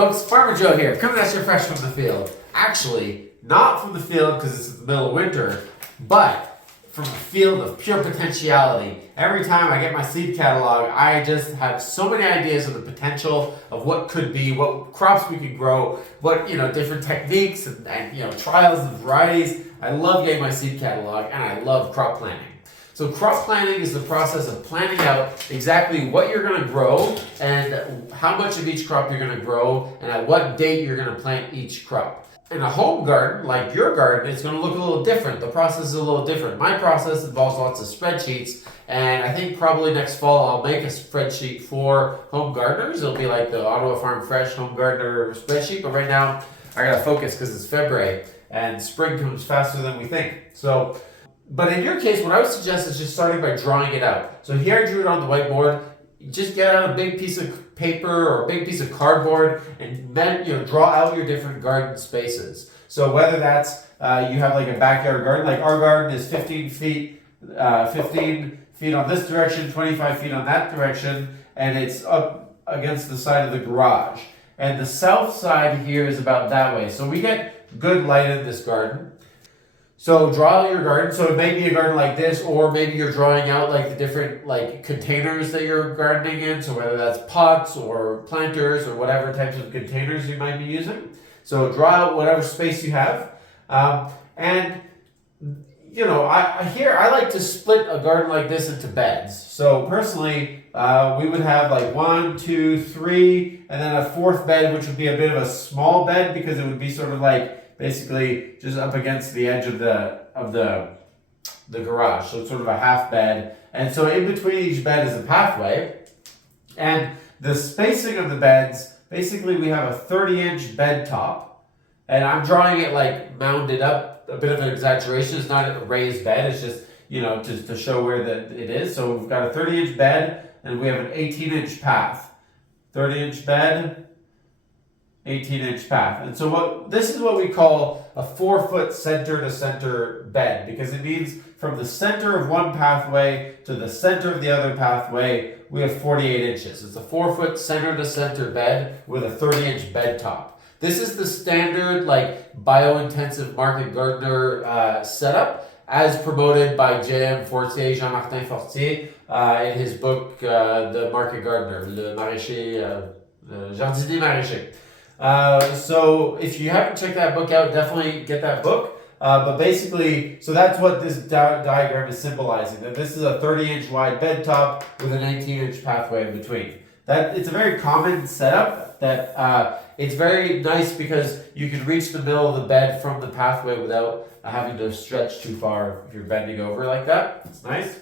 folks, Farmer Joe here, coming at you fresh from the field. Actually, not from the field because it's in the middle of winter, but from a field of pure potentiality. Every time I get my seed catalog, I just have so many ideas of the potential of what could be, what crops we could grow, what, different techniques and trials and varieties. I love getting my seed catalog and I love crop planning. So crop planning is the process of planning out exactly what you're going to grow and how much of each crop you're going to grow and at what date you're going to plant each crop. In a home garden, like your garden, it's going to look a little different. The process is a little different. My process involves lots of spreadsheets, and I think probably next fall I'll make a spreadsheet for home gardeners. It'll be like the Ottawa Farm Fresh Home Gardener spreadsheet, but right now I got to focus because it's February and spring comes faster than we think. But in your case, what I would suggest is just starting by drawing it out. So here I drew it on the whiteboard. Just get out a big piece of paper or a big piece of cardboard and then draw out your different garden spaces. So whether that's you have like a backyard garden, like our garden is 15 feet on this direction, 25 feet on that direction, and it's up against the side of the garage. And the south side here is about that way. So we get good light in this garden. So draw out your garden. So it may be a garden like this, or maybe you're drawing out like the different containers that you're gardening in. So whether that's pots or planters or whatever types of containers you might be using. So draw out whatever space you have. I like to split a garden like this into beds. So personally, we would have like 1, 2, 3, and then a fourth bed, which would be a bit of a small bed because it would be sort of like basically just up against the edge of the garage. So it's sort of a half bed. And so in between each bed is a pathway. And the spacing of the beds, basically we have a 30-inch bed top. And I'm drawing it like mounded up, a bit of an exaggeration. It's not a raised bed. It's just, just to show where it is. So we've got a 30-inch bed and we have an 18-inch path. 30-inch bed, 18-inch path. And so this is what we call a 4-foot center to center bed, because it means from the center of one pathway to the center of the other pathway, we have 48 inches. It's a 4-foot center to center bed with a 30-inch bed top. This is the standard bio-intensive market gardener setup as promoted by Jean-Martin Fortier in his book, The Market Gardener, Le Maraîcher, Jardinier Maraîcher. So if you haven't checked that book out, definitely get that book. But basically, so that's what this diagram is symbolizing, that this is a 30-inch wide bed top with an 18-inch pathway in between. It's a very common setup that it's very nice because you can reach the middle of the bed from the pathway without having to stretch too far if you're bending over like that. It's nice.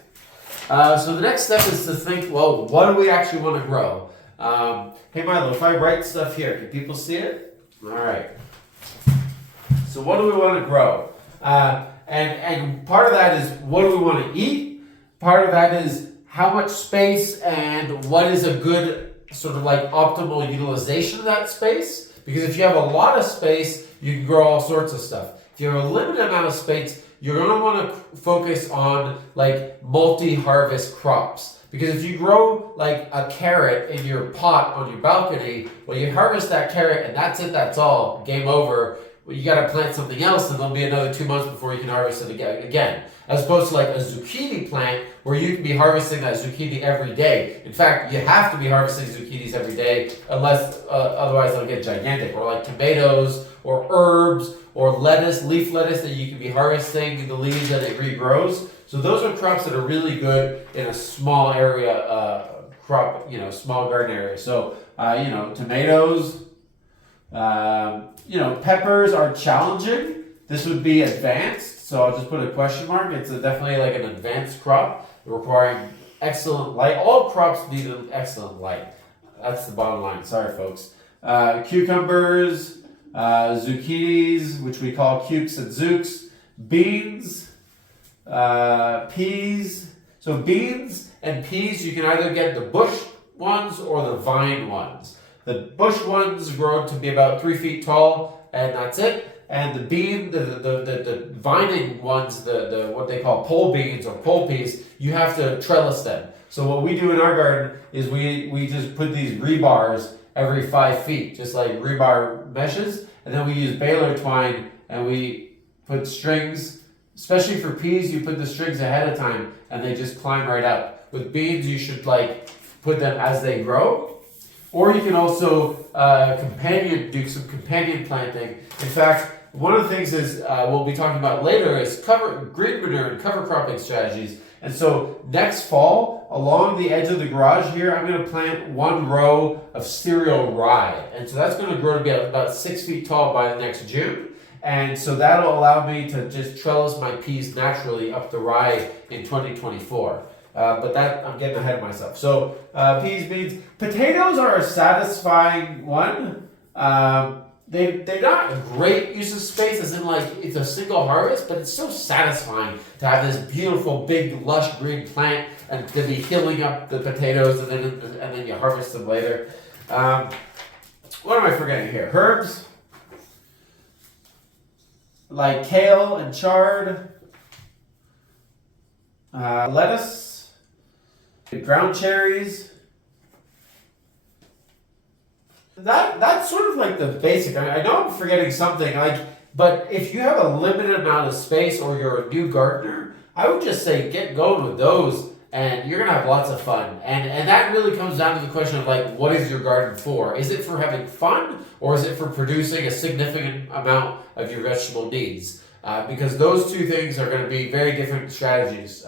So the next step is to think, well, what do we actually want to grow? Hey Milo, if I write stuff here, can people see it? All right. So what do we want to grow? And part of that is what do we want to eat? Part of that is how much space and what is a good sort of optimal utilization of that space. Because if you have a lot of space, you can grow all sorts of stuff. If you have a limited amount of space, you're going to want to focus on multi-harvest crops. Because if you grow a carrot in your pot on your balcony, well, you harvest that carrot and that's it, that's all, game over. Well, you got to plant something else and there'll be another 2 months before you can harvest it again. As opposed to a zucchini plant where you can be harvesting that zucchini every day. In fact, you have to be harvesting zucchinis every day unless otherwise they'll get gigantic. Or tomatoes or herbs or lettuce, leaf lettuce that you can be harvesting the leaves and it regrows. So those are crops that are really good in a small area small garden area. So, tomatoes, peppers are challenging. This would be advanced. So I'll just put a question mark. It's definitely an advanced crop requiring excellent light. All crops need an excellent light. That's the bottom line. Sorry, folks. Cucumbers, zucchinis, which we call cukes and zooks, beans, peas. So beans and peas, you can either get the bush ones or the vine ones. The bush ones grow to be about 3 feet tall, and that's it. And the vining ones, the what they call pole beans or pole peas, you have to trellis them. So what we do in our garden is we just put these rebars every 5 feet, just like rebar meshes. And then we use baler twine and we put strings, especially for peas, you put the strings ahead of time and they just climb right up. With beans, you should like put them as they grow. Or you can also do some companion planting. In fact, one of the things is we'll be talking about later is green manure and cover cropping strategies. And so next fall, along the edge of the garage here, I'm going to plant 1 row of cereal rye. And so that's going to grow to be about 6 feet tall by the next June. And so that'll allow me to just trellis my peas naturally up the rye in 2024. But that, I'm getting ahead of myself. So peas, beans, potatoes are a satisfying one. They're not a great use of space, as in like it's a single harvest, but it's so satisfying to have this beautiful, big, lush green plant and to be healing up the potatoes and then you harvest them later. What am I forgetting here? Herbs like kale and chard, lettuce, ground cherries. That's sort of like the basic. I know I'm forgetting something, but if you have a limited amount of space or you're a new gardener, I would just say get going with those and you're gonna have lots of fun. And that really comes down to the question of like, what is your garden for? Is it for having fun or is it for producing a significant amount of your vegetable needs? Because those two things are going to be very different strategies.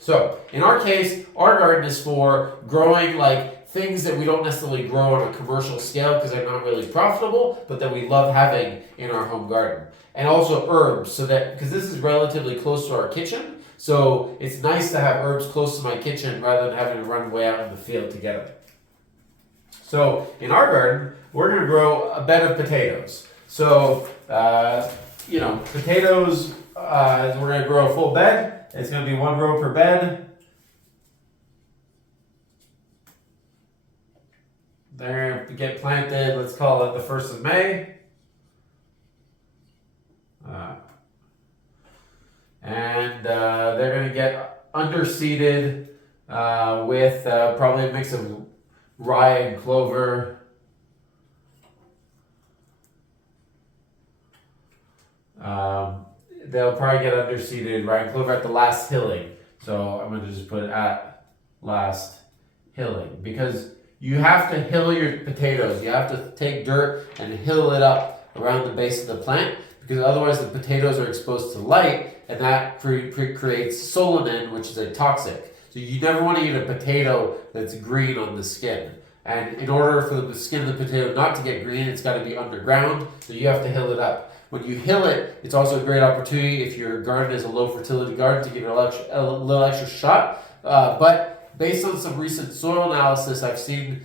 So in our case, our garden is for growing like things that we don't necessarily grow on a commercial scale because they're not really profitable, but that we love having in our home garden. And also herbs, so that because this is relatively close to our kitchen, so it's nice to have herbs close to my kitchen rather than having to run way out in the field to get them. So in our garden, we're going to grow a bed of potatoes. So potatoes, we're going to grow a full bed. It's going to be 1 row per bed. They're going to get planted, let's call it the 1st of May. They're going to get underseeded with probably a mix of rye and clover. They'll probably get underseeded rye and clover at the last hilling. So I'm going to just put at last hilling because you have to hill your potatoes. You have to take dirt and hill it up around the base of the plant because otherwise the potatoes are exposed to light and that creates solanine, which is a toxic. So you never want to eat a potato that's green on the skin. And in order for the skin of the potato not to get green, it's got to be underground. So you have to hill it up. When you hill it, it's also a great opportunity if your garden is a low fertility garden to give it a little extra shot. But based on some recent soil analysis I've seen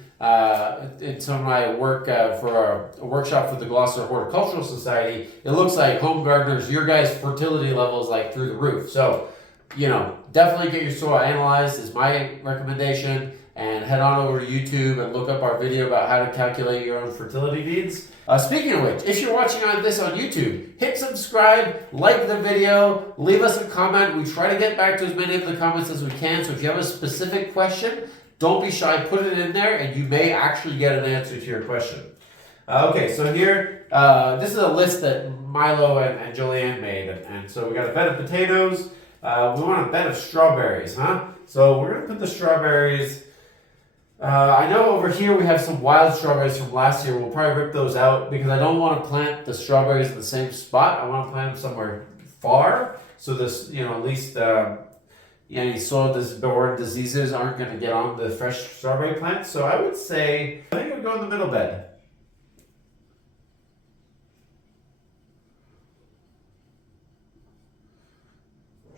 in some of my work for a workshop for the Gloucester Horticultural Society, it looks like home gardeners, your guys' fertility level is like through the roof. So, definitely get your soil analyzed is my recommendation. And head on over to YouTube and look up our video about how to calculate your own fertility needs. Speaking of which, if you're watching this on YouTube, hit subscribe, like the video, leave us a comment. We try to get back to as many of the comments as we can. So if you have a specific question, don't be shy, put it in there and you may actually get an answer to your question. Okay, so here, this is a list that Milo and Julianne made. And so we got a bed of potatoes. We want a bed of strawberries, huh? So we're going to put the strawberries... I know over here we have some wild strawberries from last year. We'll probably rip those out because I don't want to plant the strawberries in the same spot. I want to plant them somewhere far so this, at least any soil-borne diseases aren't going to get on the fresh strawberry plants. So I would say, I think I would go in the middle bed.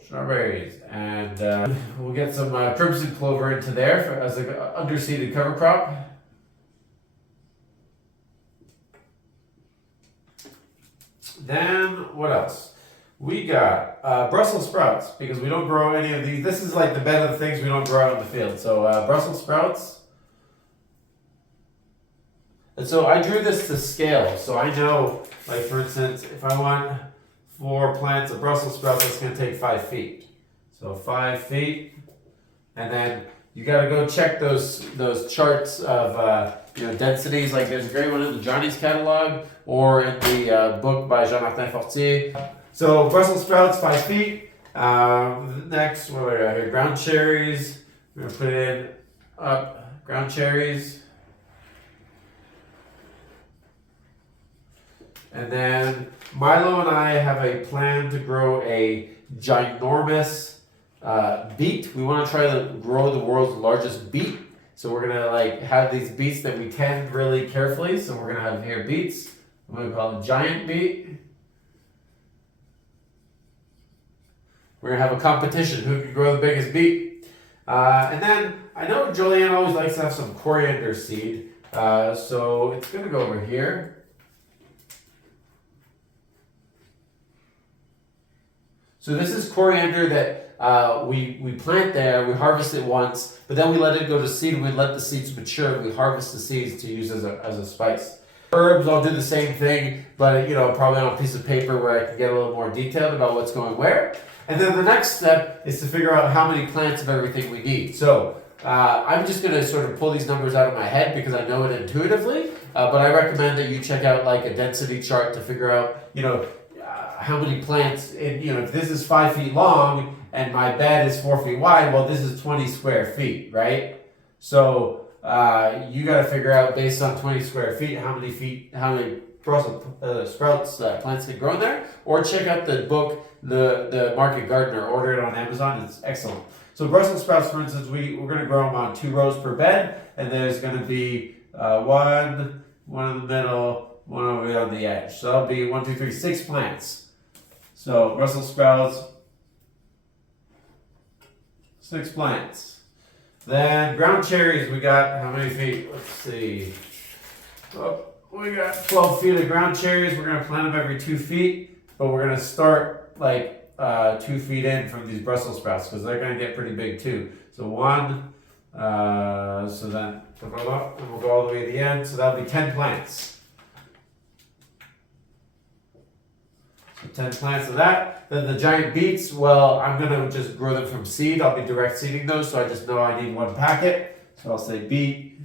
Strawberries, and we'll get some crimson clover into there as an underseeded cover crop. Then what else? We got Brussels sprouts because we don't grow any of these. This is like the bed of the things we don't grow out in the field. So Brussels sprouts. And so I drew this to scale. So I know, like for instance, if I want 4 plants of Brussels sprouts, that's going to take 5 feet. So 5 feet. And then you got to go check those charts of densities. Like there's a great one in the Johnny's catalog or in the book by Jean-Martin Fortier. So Brussels sprouts, 5 feet. Next, what do we got here? Ground cherries. We're gonna put in up ground cherries. And then Milo and I have a plan to grow a ginormous beet. We want to try to grow the world's largest beet. So we're gonna have these beets that we tend really carefully. So we're gonna have here beets. I'm gonna call them giant beet. We're gonna have a competition who can grow the biggest beet. And then I know Julianne always likes to have some coriander seed. So it's gonna go over here. So this is coriander that we plant there, we harvest it once, but then we let it go to seed, we let the seeds mature, we harvest the seeds to use as a spice. Herbs, I'll do the same thing, but probably on a piece of paper where I can get a little more detailed about what's going where. And then the next step is to figure out how many plants of everything we need. So I'm just gonna sort of pull these numbers out of my head because I know it intuitively, but I recommend that you check out like a density chart to figure out, how many plants, if this is 5 feet long and my bed is 4 feet wide, well, this is 20 square feet, right? So you got to figure out based on 20 square feet, how many Brussels sprouts plants can grow in there, or check out the book, the Market Gardener, order it on Amazon, it's excellent. So Brussels sprouts, for instance, we're going to grow them on 2 rows per bed, and there's going to be one in the middle, one over on the edge. So that'll be 1, 2, 3, 6 plants. So Brussels sprouts, 6 plants. Then ground cherries, we got how many feet? Let's see. Oh, we got 12 feet of ground cherries. We're gonna plant them every 2 feet, but we're gonna start 2 feet in from these Brussels sprouts because they're gonna get pretty big too. So 1, so then and we'll go all the way to the end. So that'll be 10 plants. 10 plants of that. Then the giant beets, well, I'm going to just grow them from seed. I'll be direct seeding those, so I just know I need 1 packet. So I'll say beet,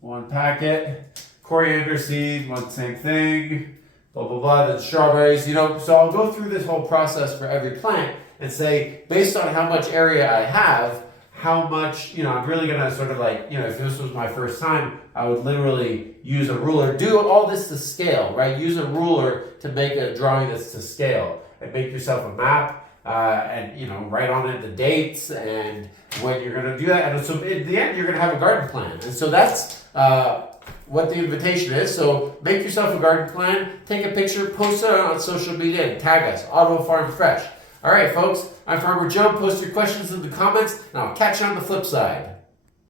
1 packet. Coriander seed, same thing. Blah, blah, blah. Then strawberries, So I'll go through this whole process for every plant and say, based on how much area I have, how much, I'm really going to sort of if this was my first time, I would literally use a ruler, do all this to scale, right? Use a ruler to make a drawing that's to scale and make yourself a map and, write on it the dates and when you're going to do that. And so in the end, you're going to have a garden plan. And so that's what the invitation is. So make yourself a garden plan, take a picture, post it on social media and tag us, Ottawa Farm Fresh. All right, folks, I'm Farmer Joe. Post your questions in the comments, and I'll catch you on the flip side.